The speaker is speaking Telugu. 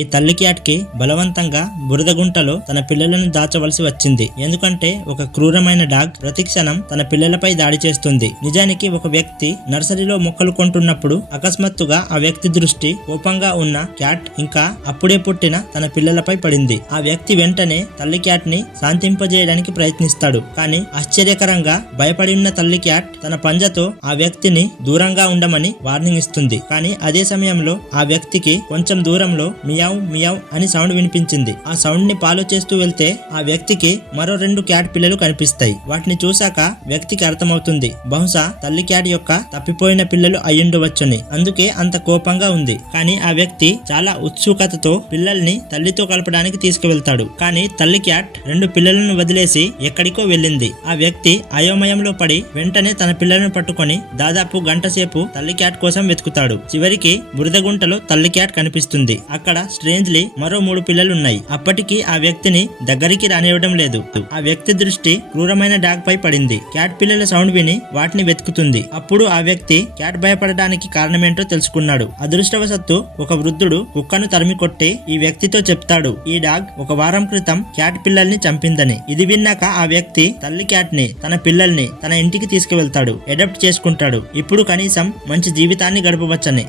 ఈ తల్లి క్యాట్కి బలవంతంగా బురద గుంటలో తన పిల్లలను దాచవలసి వచ్చింది. ఎందుకంటే ఒక క్రూరమైన డాగ్ ప్రతిక్షణం తన పిల్లలపై దాడి చేస్తుంది. నిజానికి ఒక వ్యక్తి నర్సరీలో మొక్కలు కొంటున్నప్పుడు అకస్మాత్తుగా ఆ వ్యక్తి దృష్టి కోపంగా ఉన్న క్యాట్ ఇంకా అప్పుడే పుట్టిన తన పిల్లలపై పడింది. ఆ వ్యక్తి వెంటనే తల్లి క్యాట్ని శాంతింపజేయడానికి ప్రయత్నిస్తాడు. కానీ ఆశ్చర్యకరంగా భయపడి ఉన్న తల్లి క్యాట్ తన పంజతో ఆ వ్యక్తిని దూరంగా ఉండమని వార్నింగ్ ఇస్తుంది. కానీ అదే సమయంలో ఆ వ్యక్తికి కొంచెం దూరంలో మియావ్ మియావ్ అని సౌండ్ వినిపించింది. ఆ సౌండ్ని ఫాలో చేస్తూ వెళ్తే ఆ వ్యక్తికి మరో రెండు క్యాట్ పిల్లలు కనిపిస్తాయి. వాటిని చూశాక వ్యక్తికి అర్థమవుతుంది. బహుశా తల్లి క్యాట్ యొక్క తప్పిపోయిన పిల్లలు అయ్యుండవచ్చని. అందుకే అంత కోపంగా ఉంది. కానీ ఆ వ్యక్తి చాలా ఉత్సుకతతో పిల్లల్ని తల్లితో కలపడానికి తీసుకువెళ్తాడు. కానీ తల్లి క్యాట్ రెండు పిల్లలను వదిలేసి ఎక్కడికో వెళ్ళింది. ఆ వ్యక్తి అయోమయంలో పడి వెంటనే తన పిల్లలను పట్టుకొని దాదాపు గంట సేపు తల్లి క్యాట్ కోసం వెతుకుతాడు. చివరికి బురద గుంటలో తల్లి క్యాట్ కనిపిస్తుంది. అక్కడ స్ట్రేంజ్లీ మరో మూడు పిల్లలున్నాయి. అప్పటికి ఆ వ్యక్తిని దగ్గరికి రానివ్వడం లేదు. ఆ వ్యక్తి దృష్టి క్రూరమైన డాగ్ పై పడింది. క్యాట్ పిల్లల సౌండ్ విని వాటిని వెతుకుతుంది. అప్పుడు ఆ వ్యక్తి క్యాట్ భయపడడానికి కారణమేంటో తెలుసుకున్నాడు. అదృష్టవశత్తు ఒక వృద్ధుడు కుక్కను తరిమి కొట్టి ఈ వ్యక్తితో చెప్తాడు ఈ డాగ్ ఒక వారం క్రితం క్యాట్ పిల్లల్ని చంపిందని. ఇది విన్నాక ఆ వ్యక్తి తల్లి క్యాట్ని తన పిల్లల్ని తన ఇంటికి తీసుకువెళ్తాడు అడాప్ట్ చేసుకుంటాడు. ఇప్పుడు కనీసం మంచి జీవితాన్ని గడపవచ్చని.